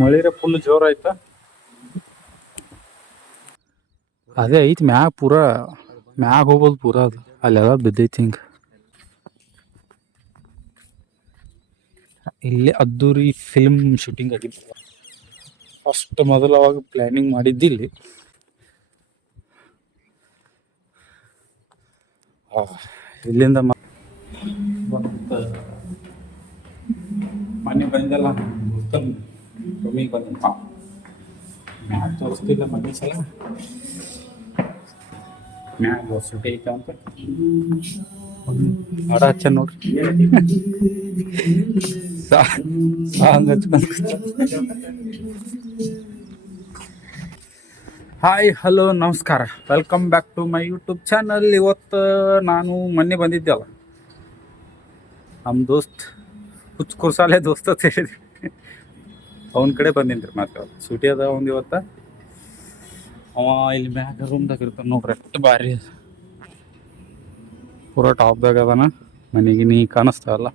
ಮಳಿರ full ಜೋರ್ ಆಯ್ತಾ. ಅದೇ ಐತಿ ಮ್ಯಾಗ ಪೂರಾ ಮ್ಯಾಗ ಹೋಗ್ಬೋದು ಪೂರಾ. ಅದು ಅಲ್ಲೆಲ್ಲ ಬಿದ್ದೈತಿ ಹಿಂಗ. ಇಲ್ಲಿ ಅದ್ದೂರಿ ಫಿಲ್ಮ್ ಶೂಟಿಂಗ್ ಆಗಿತ್ತು. ಫಸ್ಟ್ ಮೊದಲು ಅವಾಗ ಪ್ಲಾನಿಂಗ್ ಮಾಡಿದ್ದಿಲ್ಲಿ. ಇಲ್ಲಿಂದ ಮನೆ ಬಂದಲ್ಲ ರೂಮಿಗೆ ಬಂದಪ್ಪ. ಮ್ಯಾಗ ತೋರಿಸ್ತಿಲ್ಲ ಮನೆ ಸಲ ಮ್ಯಾಗ ಸುಟಿ ಐತ ಅಂತ ಹಾಡ ಹಚ್ಚ ನೋಡ್ರಿ. ಸಾಂಗ್ ಹಚ್ಕೊಂಡು ಹಾಯ್ ಹಲೋ ನಮಸ್ಕಾರ, welcome back to my YouTube channel. ಇವತ್ತು ನಾನು ಮೊನ್ನೆ ಬಂದಿದ್ದೆ ಅಲ್ಲ, ನಮ್ಮ ದೋಸ್ತ್ ಹುಚ್ಚ ಕುರ್ಸಾಲೆ ದೋಸ್ತ ಅಂತ ಹೇಳಿದ್ರಿ, ಅವನ ಕಡೆ ಬಂದೀನಿ ರೀ. ಮತ್ತೆ ಸೂಟಿ ಅದ ಒಂದು ಇವತ್ತು. ಅವ ಇಲ್ಲಿ ಮ್ಯಾಗ ರೂಮ್ದಾಗ ಇರ್ತಾನೆ ನೋಡ್ರಿ, ಎಷ್ಟು ಭಾರಿ ಪೂರ ಟಾಪ್ದಾಗ ಅದಾನ. ಮನೆಗೆ ನೀ ಕಾಣಿಸ್ತಾವಲ್ಲ.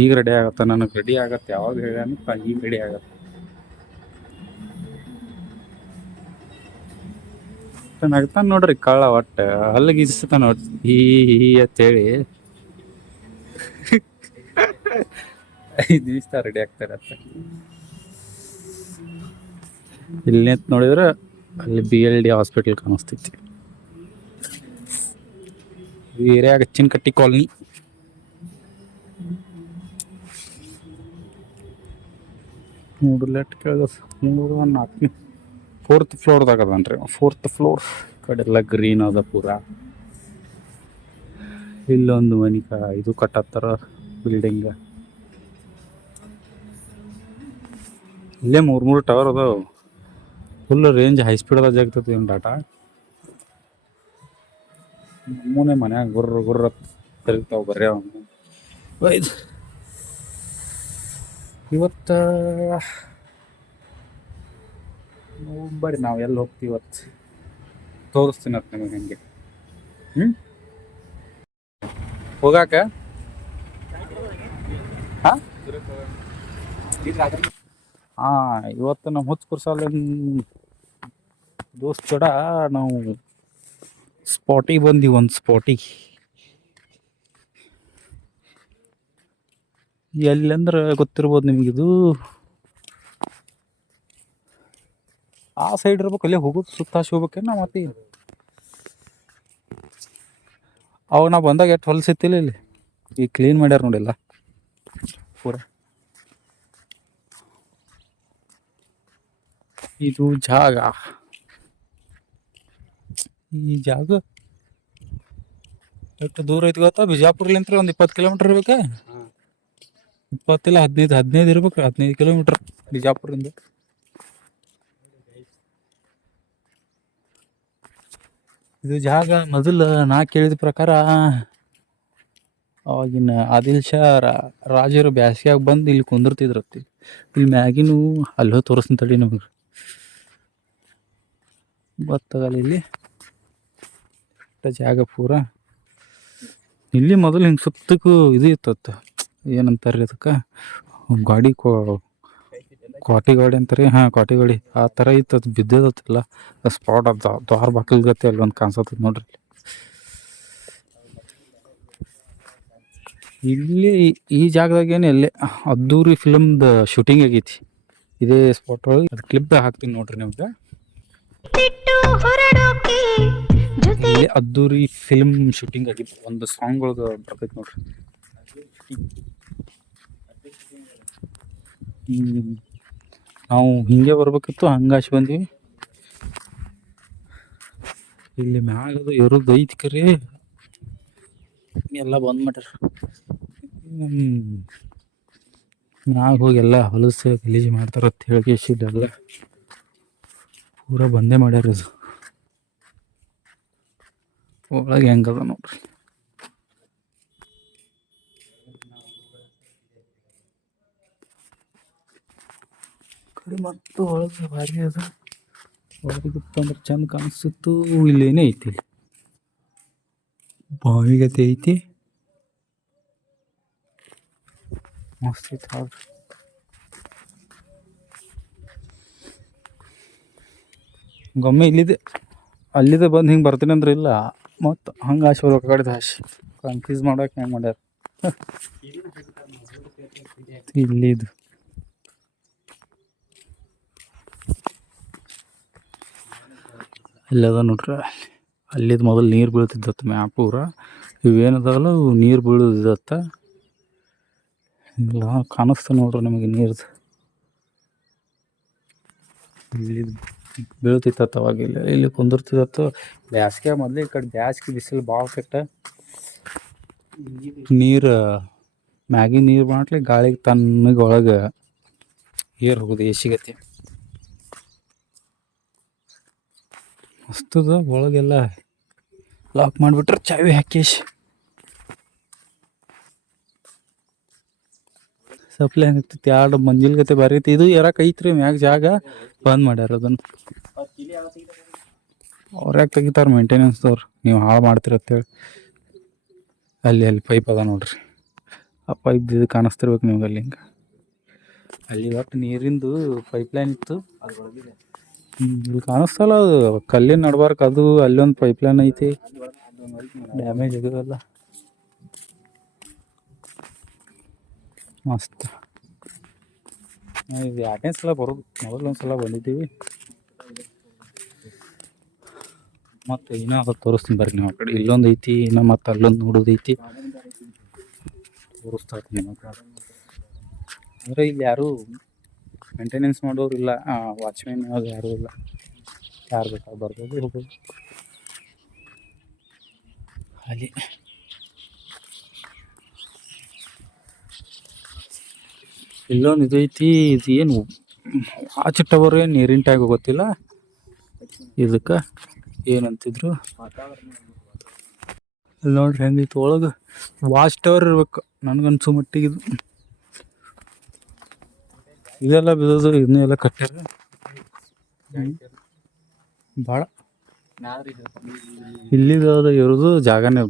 ಈಗ ರೆಡಿ ಆಗತ್ತ, ನನಗೆ ರೆಡಿ ಆಗತ್ತೆ ಯಾವಾಗ ಹೇಳ್ಯಾನಪ್ಪ, ಈಗ ರೆಡಿ ಆಗತ್ತೆ. ನಗ್ತಾನ ನೋಡ್ರಿ ಕಳ್ಳ, ಒಟ್ಟು ಅಲ್ಲಿಗೆ ಇಸ್ತಾನ ಒಟ್ಟು ಈ ಅಂತೇಳಿ 5 ನಿಮಿಷ ರೆಡಿ ಆಗ್ತಾರೆ ಅಂತ. ಇಲ್ಲಿ ನಿಂತು ನೋಡಿದ್ರೆ ಅಲ್ಲಿ BLD ಹಾಸ್ಪಿಟಲ್ ಕಾಣಿಸ್ತೈತಿ. ಈ ಏರಿಯಾಗ ಚಿನ್ಕಟ್ಟಿ ಕಾಲನಿ. ಮೂಡಲೆಟ್ ಕೇಳ 3-4 4th ಫ್ಲೋರ್ದಾಗ ಅದನ್ರಿ. 4th ಫ್ಲೋರ್ ಕಡೆ ಎಲ್ಲ ಗ್ರೀನ್ ಅದ ಪೂರ. ಇಲ್ಲೊಂದು ಮನೆ ಇದು ಕಟ್ಟತ್ತಾರ ಬಿಲ್ಡಿಂಗ್. ಇಲ್ಲೇ 3 ಟವರ್ ಅದಾವ. ಫುಲ್ ರೇಂಜ್ ಹೈ ಸ್ಪೀಡ್ ಅದ ಜಾಗ್ತೈತಿ ಏನು ಡಾಟಾ. ನಮ್ಮನೆ ಮನ್ಯಾಗ ಗುರ್ರ ತಿರುಗ್ತಾವ ಬರ್ರಿ. ಇವತ್ತು ಬರ್ರಿ ನಾವು ಎಲ್ಲಿ ಹೋಗ್ತೀವಿ ಇವತ್ತು ತೋರಿಸ್ತೀನಿ ಅಂತ ನಿಮಗೆ. ಹೆಂಗೆ ಹೋಗಾಕ ಇವತ್ತು ನಮ್ಮ ಹುಚ್ಚ ಕುರ್ಸಾಲಿನ ದೋಸ್ತ್ ಕೂಡ ನಾವು ಸ್ಪಾಟಿಗೆ ಬಂದೀವಿ. ಒಂದು ಸ್ಪಾಟಿಗೆ ಎಲ್ಲಿ ಅಂದ್ರೆ ಗೊತ್ತಿರ್ಬೋದು ನಿಮಗಿದು. ಆ ಸೈಡ್ ಇರ್ಬೇಕು, ಅಲ್ಲೇ ಹೋಗೋದು ಸುತ್ತಾಸಿ ಹೋಗ್ಬೇಕೇನ. ಮತ್ತೆ ಅವಾಗ ನಾವು ಬಂದಾಗ ಎಷ್ಟು ಹೊಲಸಿತ್ತಿಲ್ಲ, ಇಲ್ಲಿ ಈಗ ಕ್ಲೀನ್ ಮಾಡ್ಯಾರ ನೋಡಿಲ್ಲ ಪೂರ. ಇದು ಜಾಗ, ಈ ಜಾಗ ಎಷ್ಟು ದೂರ ಐತಿ ಗೊತ್ತಾ? ಬಿಜಾಪುರ್ಲಿಂತ್ರ ಒಂದು 20 ಕಿಲೋಮೀಟರ್ ಇರ್ಬೇಕಾ? 20 ಇಲ್ಲ 15 ಇರ್ಬೇಕು. 15 ಕಿಲೋಮೀಟರ್ ಬಿಜಾಪುರಿಂದ. ಇದು ಜಾಗ ಮೊದಲು ನಾ ಕೇಳಿದ ಪ್ರಕಾರ ಅವಾಗಿನ ಆದಿಲ್ ಶಾ ರಾಜರು ಬ್ಯಾಸಿಗ್ಯಾಗ ಬಂದು ಇಲ್ಲಿ ಕುಂದಿರ್ತಿದ್ರತ್ತಿ. ಇಲ್ಲಿ ಮ್ಯಾಗಿನೂ ಅಲ್ಲೋ ತೋರಿಸ್ತೀನಿ ತಡಿ ನಮಗೆ ಗೊತ್ತಾಗಲ್ಲ. ಇಲ್ಲಿ ಜಾಗ ಪೂರ ಇಲ್ಲಿ ಮೊದಲು ಹಿಂಗೆ ಸುತ್ತಕ್ಕೂ ಇದು ಇತ್ತು, ಏನಂತಾರೆ ಅದಕ್ಕೆ, ಗಾಡಿ ಕ್ವಾಟಿ ಗಾಡಿ ಅಂತಾರೆ. ಕ್ವಾಟಿ ಗಾಡಿ ಆ ಥರ ಇತ್ತು. ಅದು ಬಿದ್ದದತ್ತಲ್ಲ ಸ್ಪಾಟ್. ಅದು ದ್ವಾರ ಬಾಗಿಲು ಗತ್ತೆ ಅಲ್ಲಿ ಒಂದು ಕಾಣಿಸ್ತದ ನೋಡ್ರಿ. ಇಲ್ಲಿ ಈ ಜಾಗದಾಗೇನು ಎಲ್ಲೇ ಅದ್ದೂರಿ ಫಿಲ್ಮ್ದು ಶೂಟಿಂಗ್ ಆಗೈತಿ ಇದೇ ಸ್ಪಾಟ್ ಒಳಗೆ. ಅದು ಕ್ಲಿಪ್ ಹಾಕ್ತೀನಿ ನೋಡ್ರಿ ನಿಮ್ಗೆ. ಇಲ್ಲಿ ಅದ್ದೂರಿ ಫಿಲ್ಮ್ ಶೂಟಿಂಗ್ ಆಗಿತ್ತು. ಒಂದು ಸಾಂಗ್ ಒಳಗೆ ಬರ್ತೈತಿ ನೋಡ್ರಿ. ನಾವು ಹಿಂಗೆ ಬರ್ಬೇಕಿತ್ತು, ಹಂಗಾಶಿ ಬಂದೀವಿ. ಇಲ್ಲಿ ಮ್ಯಾಗದು ಇರೋದು ಐತಿ ಕರೆ ಎಲ್ಲ ಬಂದ್ ಮಾಡ್ಯಾರ. ಮ್ಯಾಗ ಹೋಗಿ ಎಲ್ಲ ಹೊಲಸು ಗಲೀಜು ಮಾಡ್ತಾರ ಅಂತ ಹೇಳಿ ಎಲ್ಲ ಪೂರ ಬಂದೇ ಮಾಡ್ಯಾರ. ಇದು ಒಳಗೆ ಹೆಂಗದ ನೋಡ್ರಿ. ಕಡೆ ಮತ್ತು ಒಳಗೆ ಭಾರಿ ಅದ. ಒಳಗಿತ್ತಂದ್ರೆ ಚಂದ ಕಾಣಿಸ್ತಿತ್ತು. ಇಲ್ಲೇನೇ ಐತಿ, ಇಲ್ಲಿ ಬಾವಿಗತೆ ಐತಿ. ಮಸ್ತ್ ಐತೆ ನೋಡ್ರಿ. ಗೊಮ್ಮೆ ಇಲ್ಲಿದೆ ಅಲ್ಲಿದೆ ಬಂದು ಹಿಂಗೆ ಬರ್ತೀನಿ ಅಂದ್ರೆ ಇಲ್ಲ, ಮತ್ತು ಹಂಗೆ ಆಸೆ ಬರ್ಬೇಕು ಕಡೆದು ಆಸೆ ಕನ್ಫ್ಯೂಸ್ ಮಾಡೋಕೆ ಹೆಂಗೆ ಮಾಡ್ಯಾರ ಇಲ್ಲಿದು. ಅಲ್ಲದ ನೋಡ್ರಿ, ಅಲ್ಲಿದು ಮೊದಲು ನೀರು ಬೀಳ್ತಿದ್ದತ್ತು ಮ್ಯಾಪೂರ. ಇವೇನದಾವಲ್ಲ ಇವು ನೀರು ಬೀಳೋದಿದತ್ತ. ಇಲ್ಲ ಕಾಣಿಸ್ತಾ ನೋಡ್ರಿ ನಿಮಗೆ ನೀರ್ದು. ಇಲ್ಲಿ ಬೀಳ್ತಿತ್ತು ಅವಾಗ, ಇಲ್ಲಿ ಕುಂದಿರ್ತಿದತ್ತು. ಬ್ಯಾಸ್ಗೆ ಮೊದಲು ಈ ಕಡೆ ಬ್ಯಾಸ್ಗೆ ಬಿಸಿಲು ಭಾಳ ಕೆಟ್ಟ, ನೀರು ಮ್ಯಾಗಿನ ನೀರು ಮಾಡ್ಲಿ ಗಾಳಿಗೆ ತಣ್ಣಗೆ ಒಳಗೆ ಏರ್ ಹೋಗೋದು ಎಸಿಗತಿ. ಮಸ್ತದ ಒಳಗೆಲ್ಲ ಲಾಕ್ ಮಾಡಿಬಿಟ್ರೆ ಚಾವಿ ಹಾಕೇಶ್ ಸಪ್ಲೈ ಹಂಗಾಗ್ತೈತಿ. ಎರಡು ಮಂಜಿಲ್ ಗತೆ ಬಾರಿ ಐತಿ. ಇದು ಎರಕ್ಕೆ ಐತ್ರಿ ಮ್ಯಾಗ ಜಾಗ, ಬಂದ್ ಮಾಡ್ಯಾರ ಅದನ್ನು. ಅವ್ರು ಯಾಕೆ ತೆಗಿತಾರೆ ಮೇಂಟೆನೆನ್ಸ್ದವ್ರು, ನೀವು ಹಾಳು ಮಾಡ್ತೀರ ಅಂತೇಳಿ. ಅಲ್ಲಿ ಪೈಪ್ ಅದ ನೋಡ್ರಿ, ಆ ಪೈಪ್ ಇದು ಕಾಣಿಸ್ತಿರ್ಬೇಕು ನಿಮ್ಗೆ ಅಲ್ಲಿ. ಹಿಂಗೆ ಅಲ್ಲಿ ಒಟ್ಟು ನೀರಿಂದು ಪೈಪ್ಲೈನ್ ಇತ್ತು. ಇಲ್ಲಿ ಕಾಣಿಸ್ತಲ್ಲ ಅದು ಕಲ್ಲಿನ ನಡ್ಬಾರ್ಕ, ಅದು ಅಲ್ಲೊಂದು ಪೈಪ್ಲೈನ್ ಐತಿ. ಡ್ಯಾಮೇಜ್ ಆಗೋದಲ್ಲ ಮಸ್ತ್. ಇದು 2ನೇ ಸಲ ಬರೋದು, ಮೊದಲು ಒಂದು ಸಲ ಬಂದಿದ್ದೀವಿ. ಮತ್ತು ಇನ್ನೂ ಅದು ತೋರಿಸ್ತೀನಿ ಬರ್ರಿ ನೀವು ಆ ಕಡೆ. ಇಲ್ಲೊಂದು ಐತಿ, ಇನ್ನು ಮತ್ತು ಅಲ್ಲೊಂದು ನೋಡೋದೈತಿ, ತೋರಿಸ್ತಾ ಇರ್ತೀನಿ ನಿಮಗೆ. ಅಂದರೆ ಇಲ್ಲಿ ಯಾರೂ ಮೇಂಟೆನೆನ್ಸ್ ಮಾಡೋರು ಇಲ್ಲ, ವಾಚ್ಮ್ಯಾನ್ ಅದು ಯಾರೂ ಇಲ್ಲ. ಯಾರು ಬೇಕಾದ್ರೂ ಬರ್ಬೋದು ಹೋಗ್ಬೋದು ಅಲ್ಲಿ. ಇಲ್ಲೊಂದು ಇದು ಐತಿ. ಇದು ಏನು ವಾಚ್ ಟವರ್, ಏನು ನೀರಿನ ಟ್ಯಾಂಕ್ ಗೊತ್ತಿಲ್ಲ ಇದಕ್ಕೆ ಏನಂತಿದ್ರು. ಇಲ್ಲಿ ನೋಡ್ರಿ ಹೆಂಗೈತಿ ಒಳಗೆ. ವಾಚ್ ಟವರ್ ಇರ್ಬೇಕು ನನಗನ್ಸೋ ಮಟ್ಟಿಗೆ. ಇದು ಇದೆಲ್ಲ ಬಿದ್ದೋದು, ಇದನ್ನೆಲ್ಲ ಕಟ್ಟ್ಯಾರ ಭಾಳ. ಇಲ್ಲಿದು ಇರೋದು ಜಾಗನೇ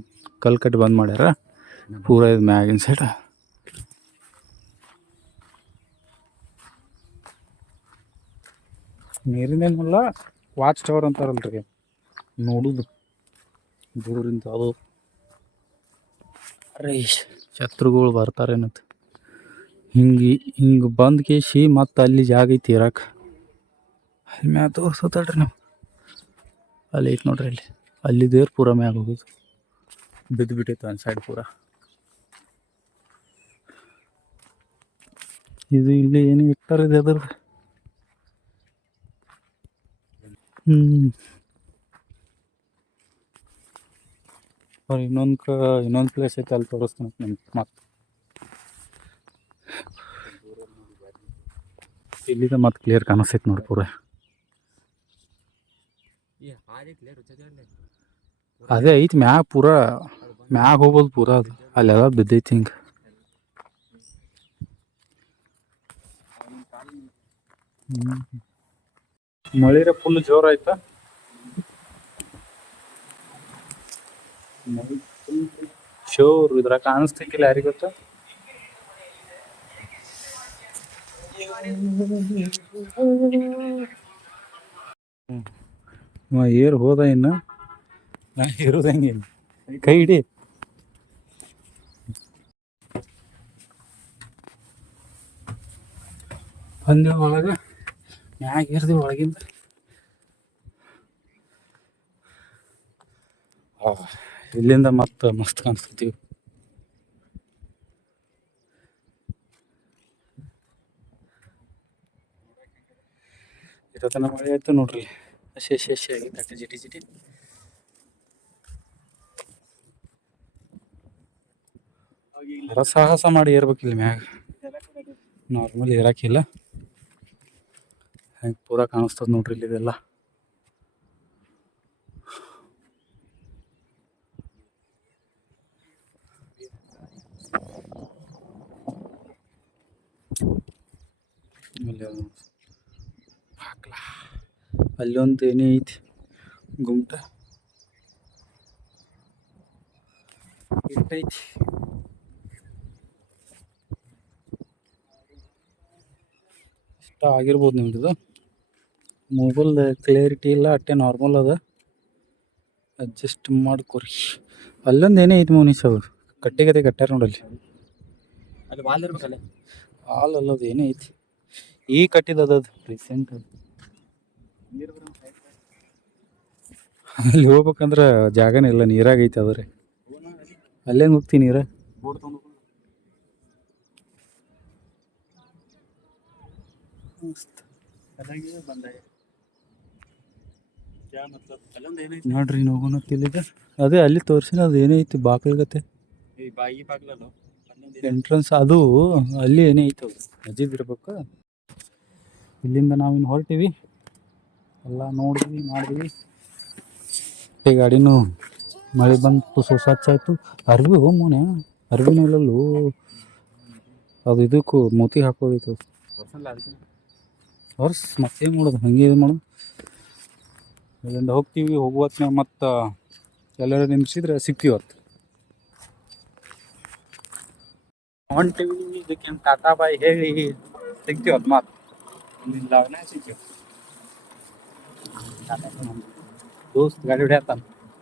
ಕಲ್ಲು ಕಟ್ಟಿ ಬಂದ್ ಮಾಡ್ಯಾರ ಪೂರ. ಇದು ಮ್ಯಾಗಿನ ಸೈಡ್ ನೀರಿನೇನಲ್ಲ, ವಾಚ್ ಟವರ್ ಅಂತಾರಲ್ರಿ, ನೋಡುದು ದೂರಿಂದ. ಅದು ರೈಶ್ ಶತ್ರುಗಳು ಬರ್ತಾರೇನಂತ ಹಿಂಗೆ ಬಂದು ಕೇಸಿ ಮತ್ತು ಅಲ್ಲಿ ಜಾಗ ಐತಿ ಇರಕ್ಕೆ. ಅಲ್ಲಿ ಮ್ಯಾಗ ತೋರಿಸೋತಡ್ರಿ ನಾವು, ಅಲ್ಲಿ ಐತೆ ನೋಡ್ರಿ. ಅಲ್ಲಿ ದೇವ್ರು ಪೂರ ಮ್ಯಾಗ ಹೋಗೋದು, ಬಿದ್ದು ಬಿಟ್ಟೈತೆ ಒಂದು ಸೈಡ್ ಪೂರ. ಇದು ಇಲ್ಲಿ ಏನು ಇಟ್ಟಾರ ಇದು ಅದ್ರ ಇನ್ನೊಂದು ಪ್ಲೇಸ್ ಐತೆ, ಅಲ್ಲಿ ತೋರಿಸ್ತೀನಿ ನಿಮ್ಗೆ. ಮತ್ತೆ ಇಲ್ಲಿಂದ ಮತ್ತೆ ಕ್ಲಿಯರ್ ಕಾಣಿಸ್ತೈತೆ ನೋಡಿ ಪೂರ. ಅದೇ ಐತಿ ಮ್ಯಾಗ ಪೂರ, ಮ್ಯಾಗ ಹೋಗ್ಬೋದು ಪೂರ. ಅದು ಅಲ್ಲೆಲ್ಲ ಬಿದ್ದೈತಿ ಹಿಂಗೆ. ಮಳಿರ ಫುಲ್ ಜೋರ್ ಆಯ್ತಾ. ಶೋರ್ ಇದ್ರಾಗ ಕಾಣಿಸ್ತೈತಿಲ್ಲ ಯಾರಿಗೆ ಗೊತ್ತ. ಏರ್ ಹೋದ ಇನ್ನು, ನಾ ಇರೋದು ಹೆಂಗೆ ಕೈ ಹಿಡಿ. ಬಂದೇವ ಒಳಗೆ, ಮ್ಯಾಗ ಇರ್ದೀವಿ ಒಳಗಿಂದ. ಇಲ್ಲಿಂದ ಮತ್ತೆ ಮಸ್ತ್ ಕಾಣಿಸ್ತೀವಿ. ಇರತನ ಮಳೆ ಆಯ್ತು ನೋಡ್ರಿ, ಶೇಷ ಆಗಿತ್ತು ಜಿಟಿ ಜಿಟಿ. ಸಾಹಸ ಮಾಡಿ ಏರ್ಬೇಕಿಲ್ಲ ಮ್ಯಾಗ, ನಾರ್ಮಲ್ ಏರಾಕಿಲ್ಲ. ಹೆಂಗೆ ಪೂರ ಕಾಣಿಸ್ತದ ನೋಡ್ರಿ ಇಲ್ಲಿ ಇದೆಲ್ಲ. ಅಲ್ಲೊಂದು ಏನೇ ಐತಿ ಗುಮ್ಟ ಇಟ್ಟೈತಿ. ಆಗಿರ್ಬೋದು ನಿಮ್ದು. ಮೊಬೈಲ್ ಕ್ಲಿಯರಿಟಿ ಇಲ್ಲ, ಅಟ್ಟೆ ನಾರ್ಮಲ್ ಅದ, ಅಡ್ಜಸ್ಟ್ ಮಾಡ್ಕೊರಿ. ಅಲ್ಲೊಂದು ಏನೇ ಐತಿ ಮೌನೀಶ್, ಅದು ಕಟ್ಟೆ ಕಟ್ಟ್ಯಾರ ನೋಡಲ್ಲಿ. ಅಲ್ಲಿ ವಾಲ್ ಇರ್ಬೇಕಲ್ಲ. ಹಾಲ್ ಅಲ್ಲದು ಏನೇ ಐತಿ, ಈಗ ಕಟ್ಟಿದ್ದು ಅದು ರೀಸೆಂಟ್. ಅಲ್ಲಿ ಹೋಗ್ಬೇಕಂದ್ರೆ ಜಾಗನೇ ಇಲ್ಲ, ನೀರಾಗ ಐತಿ ಅದ್ರಿ. ಅಲ್ಲೇ ಹೋಗ್ತೀನಿ ನೀರ. ನೋಡ್ರಿ ಹೋಗೋಣ ಇಲ್ಲಿಗೆ. ಅದೇ ಅಲ್ಲಿ ತೋರಿಸಿನ ಅದು ಏನೈತಿ ಬಾಗಿಲ್ಗತೆ ಎಂಟ್ರೆನ್ಸ್, ಅದು ಅಲ್ಲಿ ಏನೇ ಐತೆ ಅದು ಮಜೀದ್ ಇರ್ಬೇಕು. ಇಲ್ಲಿಂದ ನಾವಿನ್ನು ಹೊರಟಿವಿ, ಎಲ್ಲ ನೋಡಿದ್ವಿ ಮಾಡಿದ್ವಿ. ಈ ಗಾಡಿನೂ ಮಳೆ ಬಂತು, ಸ್ವಚ್ಛ ಆಯಿತು. ಅರ್ವಿ ಹೋಮೋನೆ, ಅರ್ವಿನೂ ಇಲ್ಲಲ್ಲೂ, ಅದು ಇದಕ್ಕೂ ಮೂತಿ ಹಾಕೋದಿತ್ತು ವರ್ಷ. ಮತ್ತೇನು ಮಾಡೋದು, ಹಂಗೆ ಇದು ಮಾಡೋದು. ಇಲ್ಲಿಂದ ಹೋಗ್ತೀವಿ, ಹೋಗುವತ್ನ ಮತ್ತು ಎಲ್ಲರೂ ನಿಮಿಸಿದ್ರೆ ಸಿಕ್ತೀವತ್ತು. ಹೊಂಟಿವಿ, ಇದಕ್ಕೇನು ಟಾಟಾ ಬಾಯ್ ಹೇಳಿ ಸಿಗ್ತೀವತ್ತು ಮಾತು. ಮುಂದಿನ ಸಿಗ್ತೀವಿ. ದೋಸ್ತ್ ಗಾಡಿ ಹೊಡ್ಯಾತಾನ,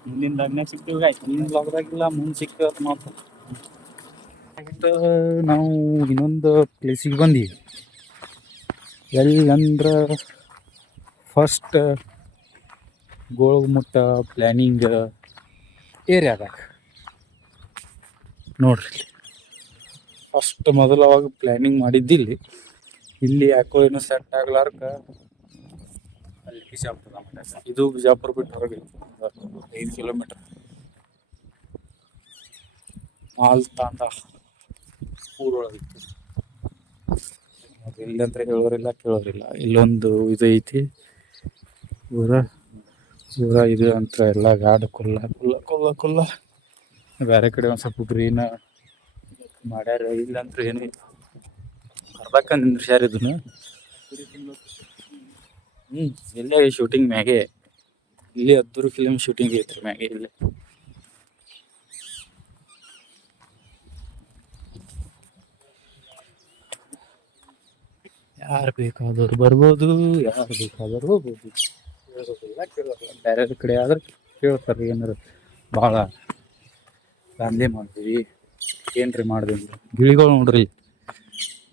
ಮುಂದಿನ ಲಾಗ್ನಾಗ ಸಿಗ್ತೀವಿ. ಆಯ್ತು, ಮುಂದಿನ ಲಾಗ್ದಾಗಿಲ್ಲ, ಮುಂದೆ ಸಿಗ್ತೀವತ್ತು ಮಾತು. ನಾವು ಇನ್ನೊಂದು ಪ್ಲೇಸಿಗೆ ಬಂದೀವಿ. ಎಲ್ಲಂದ್ರೆ ಫಸ್ಟ್ ಗೋಳಗುಮ್ಮಟ ಪ್ಲ್ಯಾನಿಂಗ್ ಏರಿಯಾದಾಗ ನೋಡ್ರಿ. ಫಸ್ಟ್ ಮೊದಲವಾಗ ಪ್ಲ್ಯಾನಿಂಗ್ ಮಾಡಿದ್ದಿಲ್ಲಿ. ಇಲ್ಲಿ ಯಾಕೋ ಏನೋ ಸೆಟ್ ಆಗ್ಲಾರ್ಕ ಅಲ್ಲಿ ಬಿಜಾಪುರ ಮಾಡಿದ. ಇದು ಬಿಜಾಪುರ ಬಿಟ್ಟು ಹೊರಗೆ 5 ಕಿಲೋಮೀಟರ್. ಮಾಲ್ ತಾಂಡ ಊರೊಳಗಿತ್ತು. ಇಲ್ಲಂದ್ರೆ ಹೇಳೋರಿಲ್ಲ ಕೇಳೋರಿಲ್ಲ. ಇಲ್ಲೊಂದು ಇದು ಐತಿ ಊರ ಇದು ಅಂತ ಎಲ್ಲ ಗಾಡು ಕುಲ್ಲ ಬೇರೆ ಕಡೆ ಒಂದು ಸ್ವಲ್ಪ ಗ್ರೀನ್ ಮಾಡ್ಯಾರ. ಇಲ್ಲಂದ್ರೆ ಏನು ಅರ್ಧಕ್ಕ ನಿಂದ್ರಿಸ್ಯಾರ ಇದನ್ನು. ಇಲ್ಲೇ ಶೂಟಿಂಗ್ ಮ್ಯಾಗೆ, ಇಲ್ಲಿ ಅದ್ದೂರಿ ಫಿಲ್ಮ್ ಶೂಟಿಂಗ್ ಐತ್ರಿ ಮ್ಯಾಗೆ. ಇಲ್ಲೇ ಯಾರು ಬೇಕಾದವ್ರು ಬರ್ಬೋದು, ಯಾರು ಬೇಕಾದವ್ರು ಹೋಗ್ಬೋದು. ಬೇರೆ ಕಡೆ ಆದ್ರೆ ಕೇಳ್ತಾರೆ, ಏನಾರು ಭಾಳ ಫ್ಯಾಮ್ಲಿ ಮಾಡ್ತೀವಿ ಏನ್ರಿ ಮಾಡಿದ್ವಿ. ಗಿಳಿಗಳು ನೋಡ್ರಿ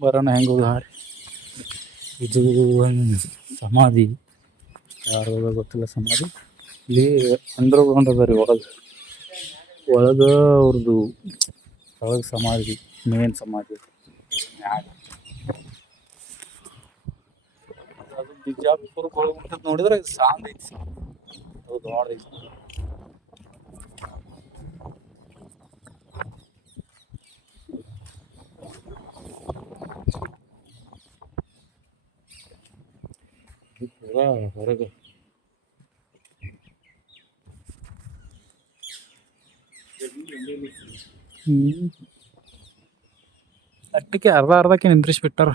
ಬರೋಣ ಹೆಂಗೆ ಹೋದ ಹಾರಿ. ಇದು ಒಂದು ಸಮಾಧಿ, ಯಾರು ಗೊತ್ತಿಲ್ಲ ಸಮಾಧಿ. ಇಲ್ಲಿ ಅಂಡರ್ಗ್ರೌಂಡ್ ಅದ ರೀ, ಒಳಗೆ ಅವ್ರದ್ದು ಒಳಗೆ ಸಮಾಧಿ, ಮೇನ್ ಸಮಾಧಿ. ಅದು ಬಿಜಾಪುರ ಗೋಳಗುಮ್ಮಟ ನೋಡಿದ್ರೆ ಇದು ಸಾಂದ್ ಐತಿ, ಹೌದು ನೋಡೈತಿ. ಪೂರ ಹೊರಗೆ ಅಟ್ಟಕ್ಕೆ ಅರ್ಧಕ್ಕೆ ನಿಂದ್ರಿಸ್ಬಿಟ್ಟಾರ.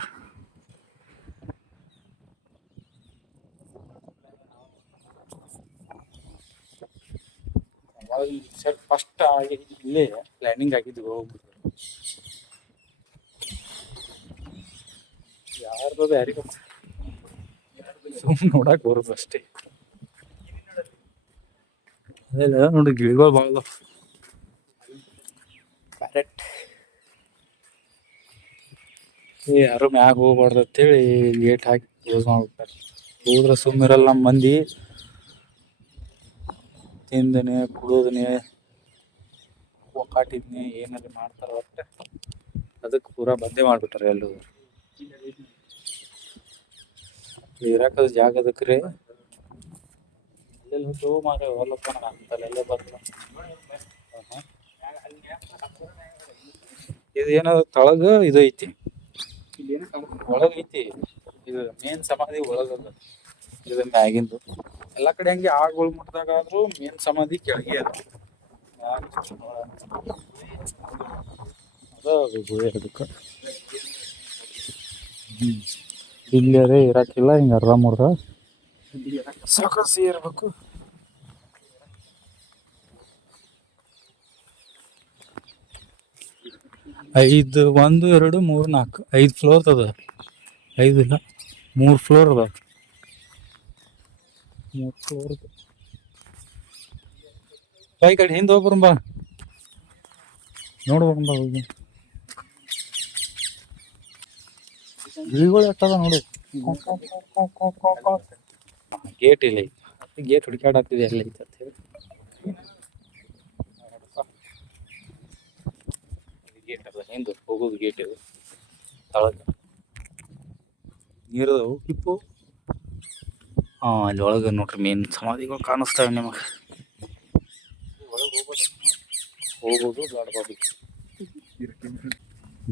ಫಸ್ಟ್ ಆಗಿ ಇಲ್ಲೇ ಪ್ಲ್ಯಾನಿಂಗ್ ಆಗಿದ್ವಿ ಹೋಗ್ಬಿಟ್ಟು. ಯಾರ್ದು ಯಾರಿಗೂ ಸುಮ್ಮನೆ ನೋಡಕ್ಕೆ ಬರೋದು ಅಷ್ಟೇ. ಅದೇ ನೋಡಿ ಗಿಳಿಗಳು ಭಾಳ ಪ್ಯಾರೆಟ್. ಯಾರು ಮ್ಯಾಗ ಹೋಗ್ಬಾರ್ದು ಅಂತೇಳಿ ಗೇಟ್ ಹಾಕಿ ಕ್ಲೋಸ್ ಮಾಡ್ಬಿಡ್ತಾರೆ. ಹೋದ್ರೆ ಸುಮ್ಮಿರಲ್ಲ ನಮ್ಮ ಮಂದಿ, ತಿಂದನೆ ಕುಡಿಯೋದನೆ ಒಕ್ಕಾಟಿದ್ನೆ ಏನಾದ್ರು ಮಾಡ್ತಾರೆ. ಒಟ್ಟು ಅದಕ್ಕೆ ಪೂರಾ ಬಂದೇ ಮಾಡಿಬಿಟ್ಟಾರೆ. ಎಲ್ಲೂ ಇರಾಕದ ಜಾಗ ಅದಕ್ಕೆ ರೀ. ಅಲ್ಲೆಲ್ಲ ಹೋಗಿ ಮಾರ ಹೊಲಪ್ಪ ಅಂತಲ್ಲೆಲ್ಲ ಬರಲ್ಲ. ಇದು ಏನದ ತಳಗ ಇದು ಐತಿ, ಒಳಗೈತಿ. ಇದು ಮೇನ್ ಸಮಾಧಿ ಒಳಗದ, ಇದು ಮ್ಯಾಗಿಂದು. ಎಲ್ಲ ಕಡೆ ಹಂಗೆ ಆ ಗೋಳಗುಮ್ಮಟದಾಗ ಆದ್ರೂ ಮೇನ್ ಸಮಾಧಿ ಕೆಳಗೆ ಅದ. ಅದು ಗುಹೆ ಅದಕ್ಕೆ. ಇಲ್ಲೇ ಇರಾಕಿಲ್ಲ, ಹಿಂಗೆ ಅರ್ಧ ಮುರ್ದ ಸಾಕಸಿ ಇರ್ಬೇಕು. ಐದು 1 2 3 4 5 ಫ್ಲೋರ್ ಅದ. 5 ಇಲ್ಲ 3 ಫ್ಲೋರ್ ಅದ. 3 ಫ್ಲೋರ್ ಈ ಕಡೆ ಹಿಂದೆ ಹೋಗ್ಬರಂಬ ನೋಡ್ಬೇಕಂಬ ಹೋಗಿ ಗಿಳಿಗಳು ಎಟ್ಟದ ನೋಡು. ಗೇಟ್ ಇಲ್ಲ ಐತಿ, ಗೇಟ್ ಹುಡುಕಾಡತ್ತಿದೆ ಎಲ್ಲ ಐತೆ ಅಂತ ಹೇಳಿ. ಗೇಟ್ ಅದ ಹಿಂದೆ ಹೋಗೋದು ಗೇಟ್ ಇದು ತಳಗ ನೀರದವು ಕಿಪ್ಪು. ಅಲ್ಲಿ ಒಳಗೆ ನೋಡ್ರಿ ಮೇನ್ ಸಮಾಧಿಗಳು ಕಾಣಿಸ್ತಾವೆ ನಿಮಗೆ. ಹೋಗೋದು ದಾಡ್ಬೋದು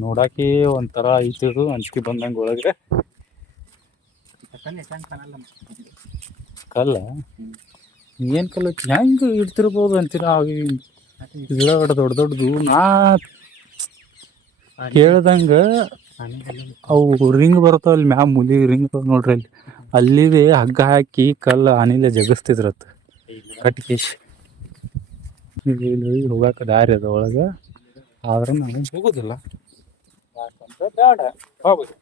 ನೋಡಾಕಿ ಒಂಥರ ಐತಿದು ಅಂಜಿಕೆ ಬಂದಂಗೆ ಒಳಗೆ. ಕಲ್ಲ ಏನು ಕಲ್ಲು ಹೆಂಗೆ ಇಡ್ತಿರ್ಬೋದು ಅಂತೀರ. ಗಿಡ ದೊಡ್ಡ ದೊಡ್ಡದು ನಾ ಕೇಳ್ದಂಗೆ ಅವು ರಿಂಗ್ ಬರ್ತಾವ ಅಲ್ಲಿ ಮ್ಯಾಮ್ ಮುಲಿ ರಿಂಗ್ ನೋಡ್ರಿ ಅಲ್ಲಿ ಅಲ್ಲಿದೆ ಹಗ್ಗ ಹಾಕಿ ಕಲ್ಲು ಆನಿಲೆ ಜಗಸ್ತಿದ್ರತ್ತ ಕಟ್ಕೇಶ್. ಇಲ್ಲಿ ಹೋಗಾಕ ದಾರಿ ಅದ ಒಳಗೆ, ಆದ್ರೆ ನಾವು ಹೋಗೋದಿಲ್ಲ ಯಾಕಂದ್ರೆ ಬೇಡ ಹೋಗೋದು.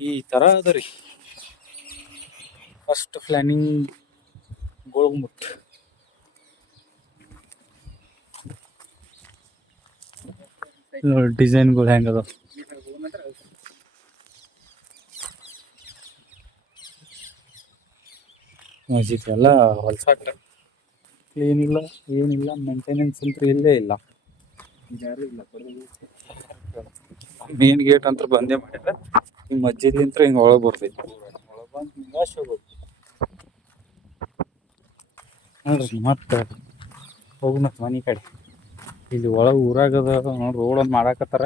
ಈ ಥರ ಅದ ರೀ ಫಸ್ಟ್ ಪ್ಲ್ಯಾನಿಂಗ್ ಗೋಳ್ಗುಮ್ಮಟ್. ಡಿಸೈನ್ಗಳು ಹೆಂಗದ ಮಸ್ಜಿದ್ ಎಲ್ಲ ಹೊಲ್ಸಾಕ ಕ್ಲೀನಿಲ್ಲ ಏನಿಲ್ಲ, ಮೇಂಟೆನೆನ್ಸ್ ಅಂತೂ ಇಲ್ಲೇ ಇಲ್ಲ. ಮೇನ್ ಗೇಟ್ ಅಂತ ಬಂದೇ ಮಾಡಿದ್ರೆ ಈ ಮಸ್ಜಿದ್ಲಿಂತ್ರ ಹಿಂಗೆ ಒಳಗೆ ಬರ್ತೈತಿ. ಒಳಗೆ ಬಂದು ಹಿಂಗಾಶ್ ಹೋಗ್ಬೋದು ನೋಡ್ರಿ. ಮತ್ತೆ ಹೋಗುನ ಮನೆ ಕಡೆ. ಇಲ್ಲಿ ಒಳಗೆ ಊರಾಗದ ನೋಡಿ ರೋಡ್ ಒಂದು ಮಾಡಾಕತ್ತಾರ.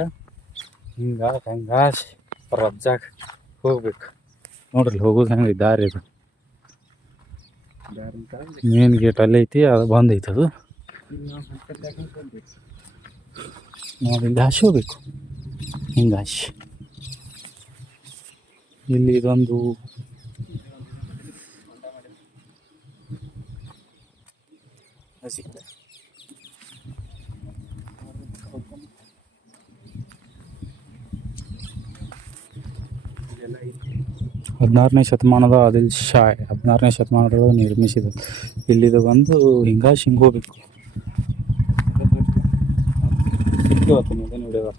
ಹಿಂಗಾಶ್ ರಜ್ಜಾಗ ಹೋಗ್ಬೇಕು ನೋಡ್ರಿ. ಹೋಗೋದು ಹೆಂಗೆ ದಾರಿ ಇದು ಮೇನ್ ಗೇಟ್ ಅಲ್ಲಿ ಐತಿ, ಅದು ಬಂದ್ ಐತಿ. ಅದು ನೋಡಿ ಇಲ್ಲಿ ಹಾಶ್ ಹೋಗ್ಬೇಕು ಹಿಂಗಾಶ್. ಇಲ್ಲಿ ಇದೊಂದು ಮಸೀದಿ. 16ನೇ ಶತಮಾನದ ಆದಿಲ್ ಶಾ 16ನೇ ಶತಮಾನದೊಳಗೆ ನಿರ್ಮಿಸಿದ. ಇಲ್ಲಿದು ಬಂದು ಹಿಂಗಾಶ್ ಹಿಂಗೆ ಹೋಗ್ಬೇಕು. ಸಿಕ್ತಿವತ್ತು ಮುಂದಿನ ವಿಡಿಯೋದಾಗ,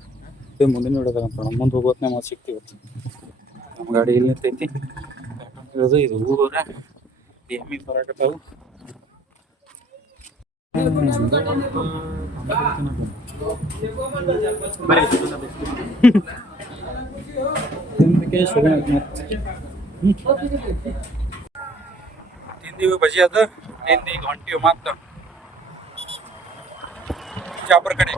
ಮುಂದಿನ ವಿಡಿಯೋದಾಗ ಅಂತ ನಮ್ಮ ಮುಂದೆ ಹೋಗೋತ್ನೇ ಮತ್ತೆ ಸಿಕ್ತಿವತ್ತು. ನಮ್ಮ ಗಾಡಿ ಇಲ್ಲಿ ನಿಂತೈತಿ. ಇರೋದು ಇದು ಊರೂರ ಎಮ್ಮಿ ಬರಾಕತ್ತಾವು. ತಿಂದೀವಿ ಬಜಿ ಅದು ತಿಂದು ಈಗ ಹೊಂಟಿವಿ ಮತ್ತು ಬಿಜಾಪುರ ಕಡೆ.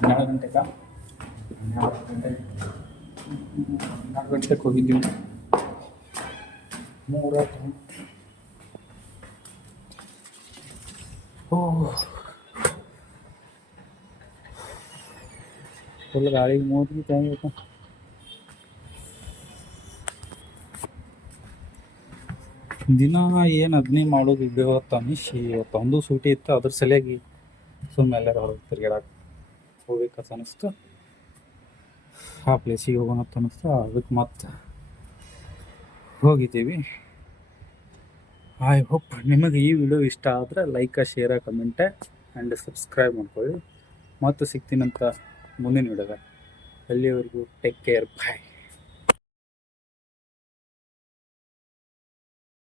ಹನ್ನೆರಡು ಗಂಟೆಗೆ ಹೋಗಿದ್ದೀವಿ. 3 ಫುಲ್ ಗಾಳಿಗೆ ಮೂತಿ ಹೆಂಗೈತೆ. ದಿನ ಏನು ಅದನ್ನೇ ಮಾಡೋದು ಇವತ್ತು ಅನಿಶ್. ಇವತ್ತು ಒಂದು ಸೂಟಿ ಇತ್ತು, ಅದ್ರ ಸಲುವಾಗಿ ಸುಮ್ಮನೆ ಎಲ್ಲರೂ ಹೊರಗೆ ತಿರ್ಗಾಡಕ್ಕೆ ಹೋಗ್ಬೇಕಂತ ಅನ್ನಿಸ್ತು. ಆ ಪ್ಲೇಸಿಗೆ ಹೋಗೋಣ ಅಂತ ಅನ್ನಿಸ್ತು, ಅದಕ್ಕೆ ಮತ್ತೆ ಹೋಗಿದ್ದೀವಿ. ಐ ಹೋಪ್ ನಿಮಗೆ ಈ ವಿಡಿಯೋ ಇಷ್ಟ ಆದರೆ like, share, comment and subscribe ಮಾಡ್ಕೊಳ್ಳಿ. ಮತ್ತೆ ಸಿಗ್ತೀನಂತ ಮುಂದಿನ ವಿಡಿಯೋದಾಗ. ಅಲ್ಲಿವರೆಗೂ ಟೇಕ್ ಕೇರ್, ಬಾಯ್.